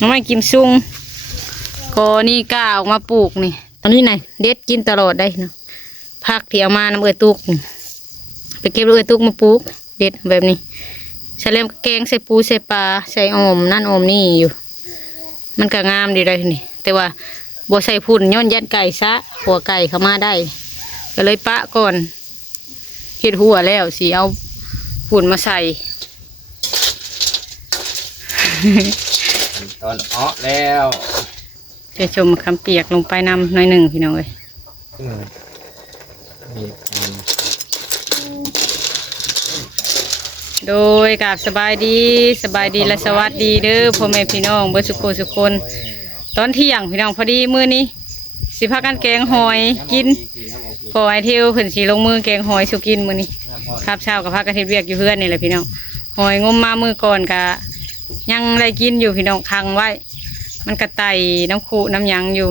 น้องไม่กิมซุงก็นี่กล้าออกมาปลูกนี่ตอนนี้ไหนเด็ดกินตลอดได้เนาะผักที่เอามาน้ำเอือตุกไปเก็บเอือตุกมาปลูกเด็ดแบบนี้ใส่เล็มแกงใส่ปูใส่ปลาใส่อมนั่นอมนี่อยู่มันก็งามดีเลยนี่แต่ว่าบัวใส่พุ่นย้อนยัดไก่ซะหัวไก่เข้ามาได้ก็เลยปะก่อนเห็ดหัวแล้วสีเอาพุ่นมาใส่ตอนอ้อแล้วจะชมคำเปียกลงไปนำหน่อยหนึ่งพี่น้องเลยโดยกับสบายดีและสวัสดีเด้อพ่อแม่พี่น้องเบิร์สุโขสุคนตอนเที่ยงพี่น้องพอดีมื้อนี้สิพากันแกงหอยกินพอไอเที่ยวขึ้นสีลงมือแกงหอยสุกินมื้อนี้ครับเช้ากับพากันเฮ็ดเวียกอยู่เพื่อนนี่แหละพี่น้องหอยงมมามือก่อนกะยังได้กินอยู่พี่น้องคังไว้มันกระไตน้ำคูน้ำยังอยู่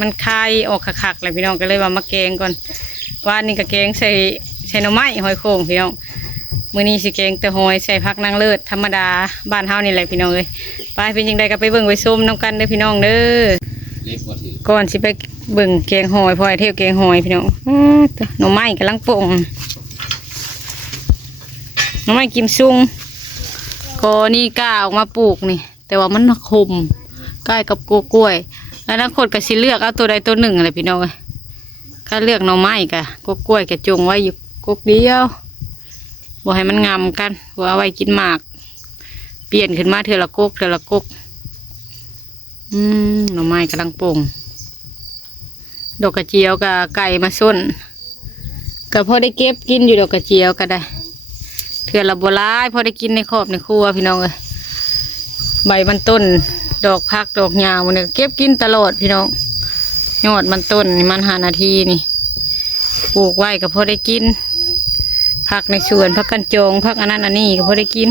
มันคายออกขักๆเลยพี่น้องก็เลยว่ามาแกงก่อนว่านี่ก็แกงใส่หน่อไม้หอยโข่งพี่น้องมื้อนี้สิแกงแต่หอยใส่ผักนางเลิศธรรมดาบ้านเฮานี่แหละพี่น้องเลยไปเป็นยังไงก็ไปเบิ่งไปส้มน้ำกันเด้อพี่น้องเด้อก่อนสิไปเบิ่งแกงหอยพอไอเที่ยวแกงหอยพี่น้องหน่อไม้กำลังป่งหน่อไม้กิมซุงก็นี่กล้าออกมาปลูกนี่แต่ว่ามันคมใกล้กับกล้วยแล้วนักคนก็สิเลือกเอาตัวใดตัวหนึ่งอะไรพี่น้องเลยถ้าเลือกหน่อไม้กะกล้วยกะจงไว้อยู่กกเดียวบอกให้มันงามกันว่าเอาไว้กินหมากเปลี่ยนขึ้นมาเทละกกหน่อไม้กำลังป่งดอกกระเจียวกับไก่มาส้นก็พอได้เก็บกินอยู่ดอกกระเจียวก็ได้เถื่อละบัวลายพอได้กินในครอบในครัวพี่น้องเลยใบมันต้นดอกพักดอกยาวเนี่ยเก็บกินตลอดพี่น้องยอดมันต้นนี่มัน5 นาทีนี่ปลูกไว้ก็พอได้กินผักในสวนผักกันจงผักอันนั้นอันนี้ก็พอได้กิน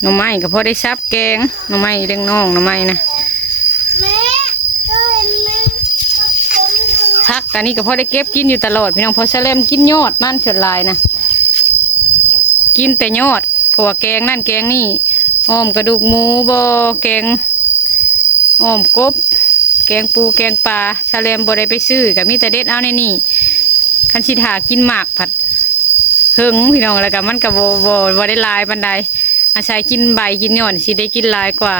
หน่อไม้ก็พอได้ซับแกงหน่อไม้เด้งน่องหน่อไม้นะผักอันนี้ก็พอได้เก็บกินอยู่ตลอดพี่น้องพอแสลมกินยอดมันเฉลายนะกินแต่ยอดผัวแกงนั่นแกงนี่อ้อมกระดูกหมูบ่แกงอ้อมกบแกงปูแกงปลาแสลมบ่ได้ไปซื้อกับมีแต่เด็ดเอาในนี่คันชิถากินหมากผัดเฮิงพี่น้องแล้วกับมันกับบ่ได้ลายบันไดอาศัยกินใบกินยอดสิได้กินลายกว่า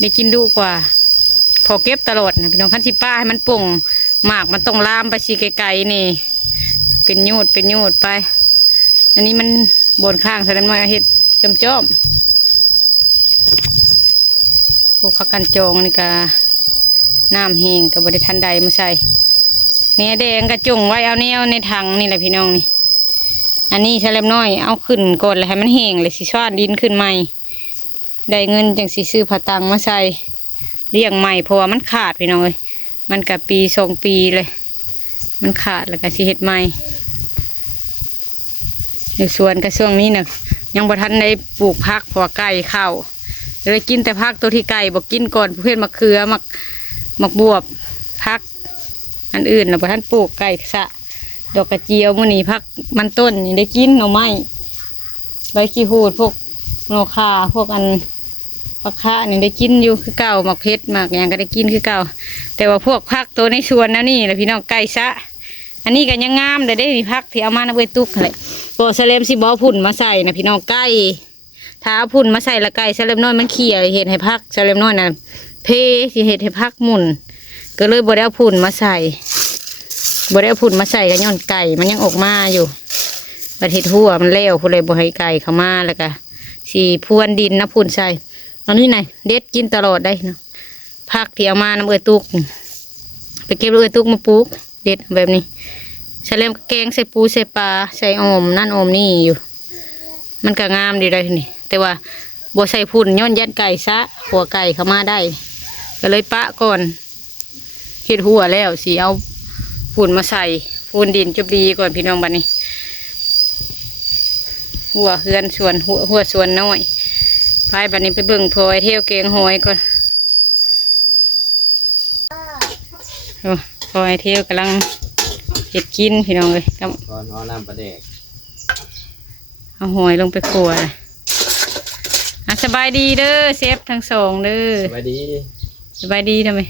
ได้กินดุกว่าพอเก็บตลอดนะพี่น้องคันชิป้าให้มันป่งหมากมันต้องลามไปสีไกลๆนี่เป็นโยดไปอันนี้มันบนข้างแสดงว่าเห็ดจอมพวกผักกันจองนี่ก็น้ำแห้งกับบริทันใดมาใส่เนี่ยแดงกระจงไว้เอาแนวในถังนี่แหละพี่น้องนี่อันนี้แสลมน้อยเอาขึ้นก่อนเลยให้มันแห้งเลยสิช้อนดินขึ้นใหม่ได้เงินจังสิซื้อผัตังมาใส่เลี้ยงใหม่เพราะว่ามันขาดพี่น้องเลยมันกับปี2 ปีเลยมันขาดแล้วก็สิเห็ดใหม่ในสวนกระช่วงนี้เนี่ยยังบ่ทันได้ปลูกผักเพราะไก่เข้าเลยกินแต่ผักตัวที่ไก่บอกกินก่อนเพื่อนมะเขือมักบวบผักอันอื่นเราบ่ทันปลูกไก่สะดอกกระเจียวมื้อนี้ผักมันต้นนี่ได้กินหน่อไม้ใบขี้หูดพวกงอคาพวกอันผักคะนี่ได้กินอยู่คือเก่าหมักเพชรหมักอย่างก็ได้กินคือเก่าแต่ว่าพวกผักตัวในสวนนะนี่แหละพี่น้องไก่สะอันนี้ก็ยังงามเลยได้ผักที่เอามาในเวตุกอะไรโบเซเลมสิบอพุ่นมาใส่นะพี่น้องไก่ถ้าพุ่นมาใส่ละไก่เซเลมน้อยมันเขี่ยเห็ดให้ผักเซเลมน้อยน่ะเพสิเห็ดให้ผักหมุนก็เลยบ่ได้เอาพุ่นมาใส่บ่ได้เอาพุ่นมาใส่ก็ย้อนไก่มันยังออกมาอยู่ประเทศหัวมันเลี้ยวผู้เลยบ่ให้ไก่เข้ามาแล้วก็สีพรวนดินนะพุ่นใส่ตอนนี้ไหนเด็ดกินตลอดได้เนาะผักที่เอามาน้ำเอือตุกไปเก็บเอือตุกมาปลูกเด็ดแบบนี้ใส่เล็มแกงใส่ปูใส่ปลาใส่อมนั่นอมนี่อยู่มันก็งามดีเลยนี่แต่ว่าบัวใส่พุ่นย้อนยัดไก่ซะหัวไก่เข้ามาได้ก็เลยปะก่อนเห็ดหัวแล้วสีเอาพุ่นมาใส่พุ่นดินจุบดีก่อนพี่น้องบัดนี้หัวเฮือนส่วนหัวส่วนน้อยไปบัดนี้ไปเบิ่งพลอยเที่ยวเกงหอยก่อนพลอยเที่ยวกำลังเห็ดกินพี่น้องเลยก่อนเอาน้ำปลาแดกเอาหอยลงไปขั่ว สบายดีเด้อเซฟทั้งสองเด้อ สบายดี สบายดีทำไม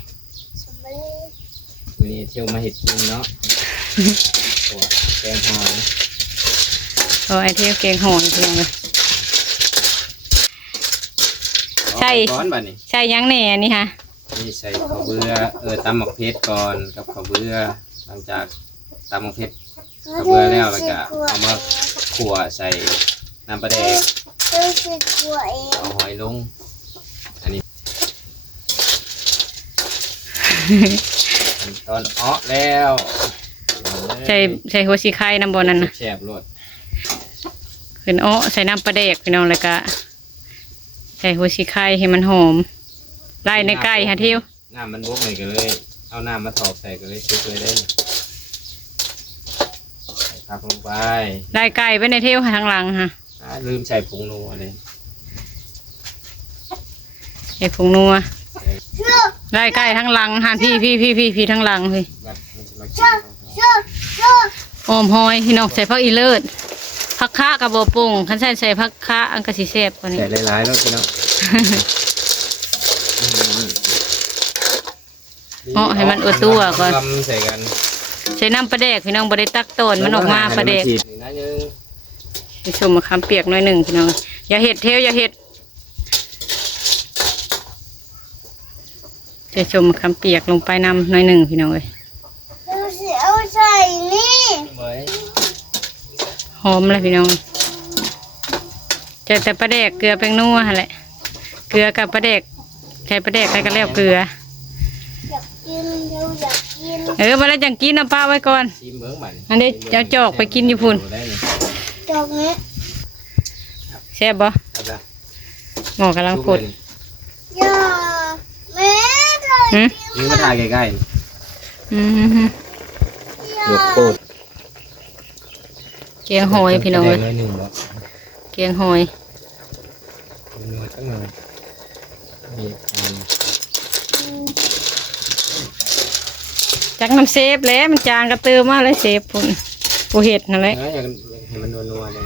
วันนี้เที่ยวมาเห็ดกินเนาะตัวแกงหอม ไอเทลแกงหอยเพียงเลยใช่ ก้อนบัดนี้ ใช่ยังแหน่นี่ฮะ นี่ใส่ข้าวเบื่อตำหมกเพชรก่อนกับข้าวเบื่อหลังจากตำหมกเพชรข้าวเบื่อแล้วก็เอามาขั่วใส่น้ำปลาแดกเอาหอยลงอันนี้ ตอนอ้อแล้ว ใส่หัวสีไข่น้ำบอนั่นนะ แซ่บรส เป็นใส่น้ำปลาแดกพี่น้องเลยก็ใส่หัวสีไข่ให้มันหอมไล่ในไก่ฮะเที่ยว น้ำมันบกเลยก็เลยเอาน้ำมาถอกใส่ก็เลยชุบเลยได้ใส่ผักลงไป ไล่ไก่ไปในเที่ยวทางหลังฮะ ลืมใส่ผงนัวเลย ไอ้ผงนัวไล่ไก่ทั้งหลังฮะพี่ทั้งหลังพี่ แบบมันจะมากิน หอมหอยพี่น้องใส่ผักอีเลิศผักคะกับโบปุ่งขันใส่ผักคะอันกะสิแซ่บกว่านี้ ใส่หลายๆแล้วพี่น้อง ให้มันอดตัวก่อน ลำใส่กัน ใส่น้ำปลาแดกพี่น้องบริตักต้นมันออกมาปลาแดก นะนึง ไปชมมะขามเปียกหน่อยหนึ่งพี่น้องอย่าเห็ดเทวอย่าเห็ดจะชมมะขามเปียกลงไปนำหน่อยหนึ่งพี่น้องเลย เอาใส่นี่ เว้ย หอมเลยพี่น้องแต่ปลาแดกเกลือแป้งนัวหั่นแหละเกลือกับปลาแดกใส่ปลาแดกใส่กันแล้วเกลือ อยากกินอยากกิน มาแล้วจังกินน้ำปลาไว้ก่อน ชิมเบิ้งมัน อันนี้เจ้าจอกไปกินอยู่พุ่น จอกนี้ แซ่บบ่หมอกำลังกด อย่าแม่เลย หืม นี่มาถ่ายใกล้ อืม ๆลูกโคตร เกียงหอยพี่น้องเลย หนึ่งบ่ เกียงหอย นัวจังเลยนี่ จักน้ำเซฟแล้วมันจางกระเตือมาเลยเซฟพุ่นปูเห็ดนั่นแหละ อยากให้มันนัวๆเลย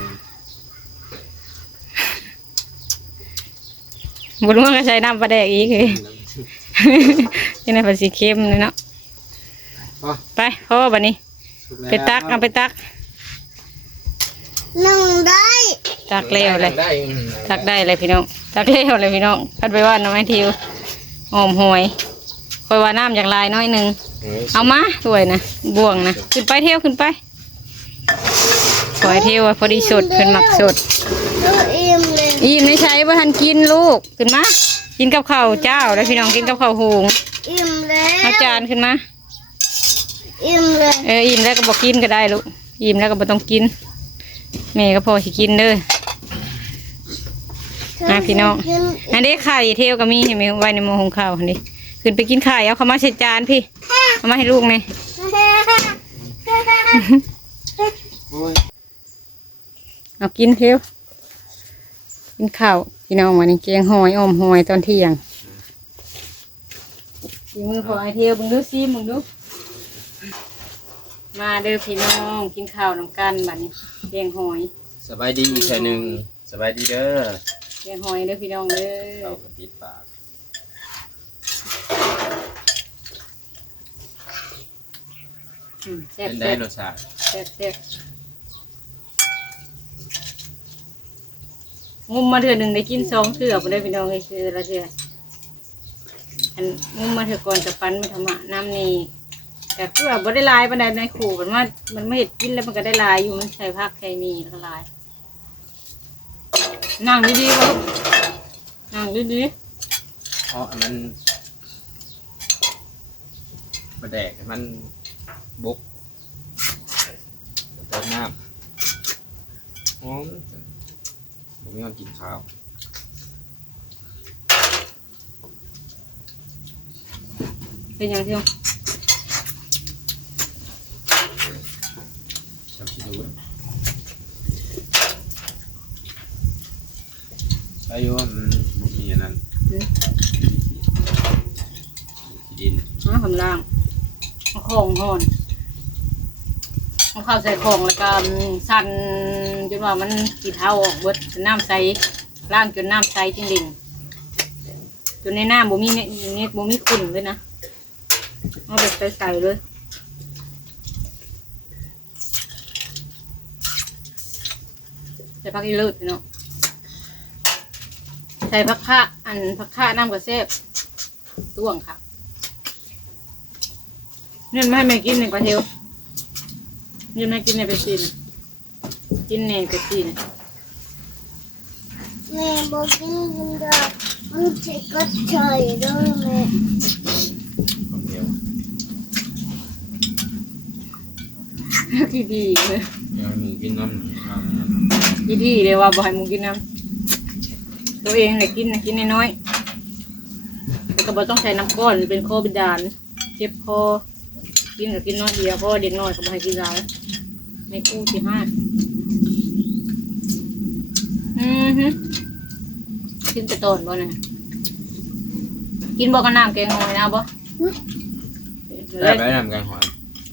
บุรุษก็ใช้น้ำปลาแดกอีกเลยยังไงภาษีเข้มเลยเนาะไปพ่อบันนี้ไปตักเอาไปตัก นั่งได้ ตักเร็วเลย ได้ ตักได้เลยพี่น้องตักเร็วเลยพี่น้องพัดไปว่าน้ำไม้ทิวหอมหวยคอยว่าน้ำอยากลายน้อยหนึ่งเอามาด้วยนะบ่วงนะขึ้นไปเที่ยวขึ้นไปปล่อยเที่ยวพอดีสดเพิ่นหมักสด ดูอิ่มเลย อิ่มในใช้ว่าทันกินลูกขึ้นมากินกับข้าวเจ้าแล้วพี่น้องกินกับข้าวหุง อิ่มแล้ เอา ว จานขึ้นมา อิ่มเลย อิ่มแล้วก็บอกกินก็ได้ลูกอิ่มแล้วก็บ่ต้องกินแม่ก็พอสิกินเด้อพี่น้องอันนี้ไข่เที่ยวก็มีเห็นไหมไว้ในหม้อหุงข้าวอันนี้ขึ้นไปกินไข่เอาเข้ามาใส่จานพี่เอามาให้ลูกเลยเอากินเที่ยวกินข้าวพี่น้องวันนี้แกงหอยอมหอยตอนเที่ยงกินมือพอไอเที่ยวมึงดูซิมึงดูมาเด้อพี่น้องกินข้าวน้ำกันบัดนี้แกงหอย สบายดีอีกแค่หนึ่งสบายดีเด้อ แกงหอยเด้อพี่น้องเด้อ เรากระติดปาก แซ่บ เป็น แซ่ ได้ บ รสชาติ แซ่บแซ่บงุมมาเถื่อหนึ่งได้กิน2เถื่อบ่ได้พี่น้องเลยคือละเถื่ออันงุมมาเถื่อก่อนจะปั้นมาทำอะน้ำนี่แต่คือแบบบ่ได้ลายปานใดในขู่มันไม่เห็ดกินแล้วมันก็ได้ลายอยู่มันใส่ผักเคมีแล้วก็ลายนั่งดีๆวะนั่งดี เพราะมันปลาแดกมันบกเติมน้ำผมไม่ยอมกินข้าว ๆเป็นอย่างที่ จำที่ดูอายุมันมีอันนั้นที่ดิน คำล่างเอาของห่อนเอาข้าวใส่ของแล้วก็สั่นจนว่ามันกี่เท้าออกเบิดน้ำใส ล้างจนน้ำใสจริงๆจนในน้ำบ่มีเนี่ยบ่มีขุ่นเลยนะเอาแบบใสๆเลยใส่ผักอีเลิศเนาะใส่ผักข่าผักข่าน้ำกระเซบต้วงค่ะเนี่ยไม่ให้แม่กินเนี่ยกระเทียวเนี่ยแม่กินเนี่ยไปซีนกินเนี่ยไปซีน แม่บอกกินกันดอกมันจะก็เฉยด้วยแม่ คนเดียว ดีๆเลย เดี๋ยวหมูกินน้ำ ดีๆเลยว่าบ่ให้มึงกินน้ำตัวเองเนี่ยกินนะกินน้อยๆแต่ก็บ่ต้องใส่น้ำก้อนเป็นคอเป็นดานเจ็บคอกินก็กินน้อยเดียวเพราะว่าเด็กน้อยเขาบ่ให้กินหลายในกู้ที่5กินแต่ต้นบ่เนี่ยกินบ่กับน้ำแกงหอยนะบ่ ได้ไปน้ำแกงหอย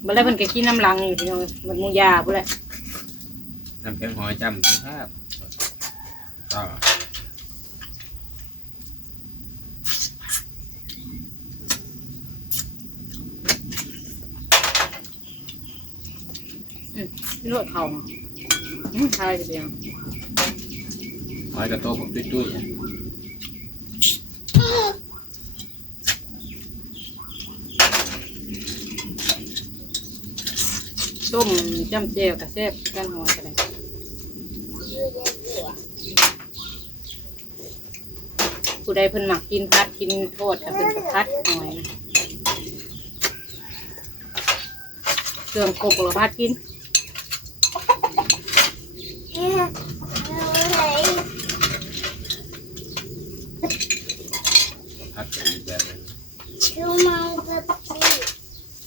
บ่ได้เพิ่นก็กินน้ำลังอยู่พี่น้องมันมูยาบ่ได้ น้ำแกงหอยจำคุณภาพก็ พี่รวดเขาทายจะเดียว หอยกระโตกตุ้ย ต้มจ้ำเจียวกับแซ่บกันหอยกันเลยผู้ใดเพิ่นมักกินพัดกินโทษกับเพิ่นก็พัดหอยนะเครื่องกบหรือพัดกิน พัดกันแบบนั้น ชูมังกร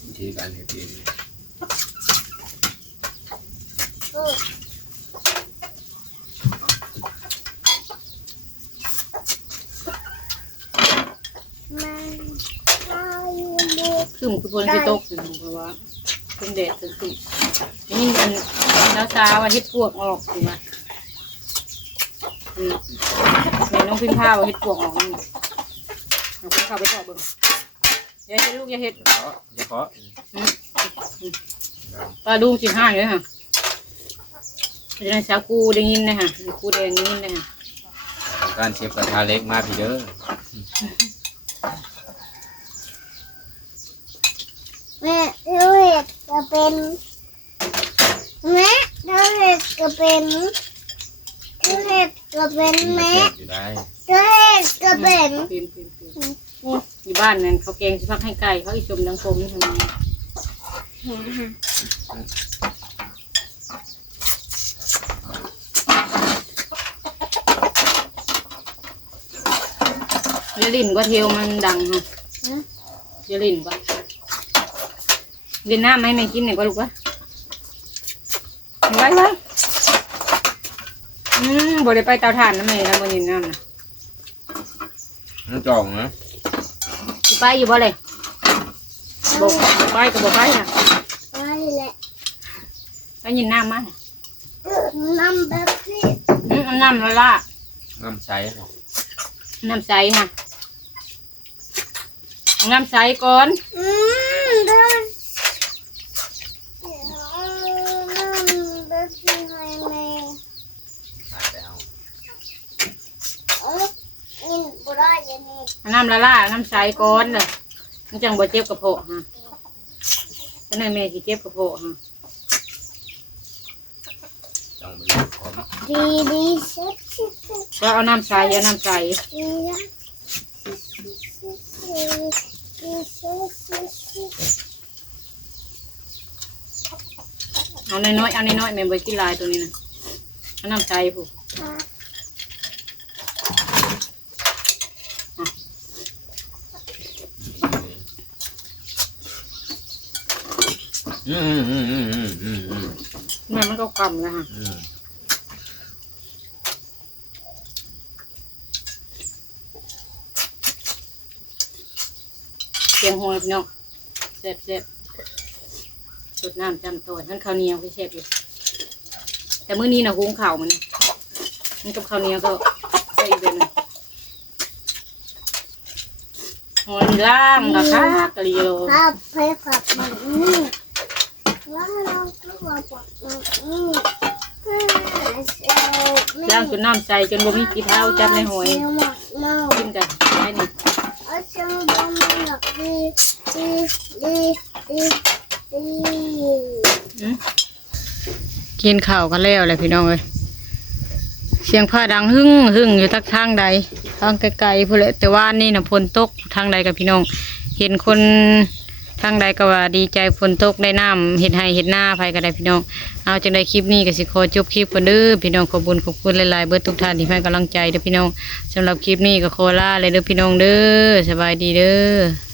วิธีการเฮ็ดเอง มันตายเด็ก คือมันคือพลที่ตกอยู่เพราะว่าเป็นแดดถึงสุดนี่มันเช้าว่าเฮ็ดพวกออกถูกไหมแม่น้องพิมพ์ผ้าว่าเฮ็ดพวกออกนี่เอาเข้าไปต่อเบิ่งอย่าเฮ็ดลูกอย่าเฮ็ด เฉพาะ ปลาดุง15เลยค่ะจะได้สาวกูได้ยินนะฮะกูแดงได้ยินนะฮะ การเชฟกระทะเล็กมาพี่เด้อ แม่ดูเห็ดก็เป็นแม่ดูเห็ดก็เป็นดูเห็ดก็เป็นแม่ อยู่ได้ ดูเห็ดก็เป็น ปีนอยู่บ้านนั่นเขาแกงสิพักให้ไก่เขาอีชมดังคมนี่ทำไมเยลินกว่าเทวมันดังฮะเยลินกว่าเดินน้ำให้แม่กินหน่อยก็ลูกวะไว้บ่ได้ไปเตาถ่านนะแม่แล้วบ่เห็นน้ำนะ น้ำจองนะ สิไปอยู่บ่เลยบ่ไปก็บ่ไปค่ะ นั่นแหละ ไปยินน้ำมา น้ำแบบนี้ เอาน้ำละล่ะ น้ำใช้ค่ะ น้ำใสค่ะเอาน้ำใสก่อน ดูน้ำแบบนี้ให้แม่ ขาดไปเอา กินบุได้ยังนี่ เอาน้ำละล่ะน้ำใสก่อนเลยมันจังบ่เจ็บกระเพาะฮะตอนนั้นแม่สิเจ็บกระเพาะฮะ จองไปเลยพร้อม ดีดีเซ็ต ก็เอาน้ำใสเอาน้ำใส ดีนะดีเซ็ต เอาน้อยๆแม่บ่กินหลายตัวนี้นะเอาน้ำใสผู้ อืม แม่มันก็กำแล้วฮะเสียงหอยพี่น้องแซ่บสดน้ำจำตัวท่านข้าวเหนียวพี่เชฟอยู่แต่มื้อนี้นะหุงข้าวมันกับข้าวเหนียวก็แซ่บ อีกเดือนหนึ่งหอยล่างกับข้ากะลีโล ครับไปขับมันนี่แล้วเราก็มาปักมันนี่ ล่างจนน้ำใสจนบ่มีกี่เท้าจับในหอย หมดเมา กินกันไอ้นี่ เอาฉันบอมหลักดี กินข้าวกันแล้วเลยพี่น้องเอ้ยเสียงผ้าดังหึ่งอยู่ทางใดทางไกลๆพุ่นแหละแต่ว่านี่น่ะฝนตกทางใดกับพี่น้อง เห็นคนทางใดก็ว่าดีใจฝนตกได้น้ำเห็ดให้เห็ดหน้าภัยก็ได้พี่น้องเอาจังได้คลิปนี้ก็สิขอจบคลิปกันเด้อพี่น้องขอบคุณหลายๆเบิดทุกท่านที่ให้กำลังใจเด้อพี่น้องสำหรับคลิปนี้ก็ขอลาเลยเด้อพี่น้องเด้อสบายดีเด้อ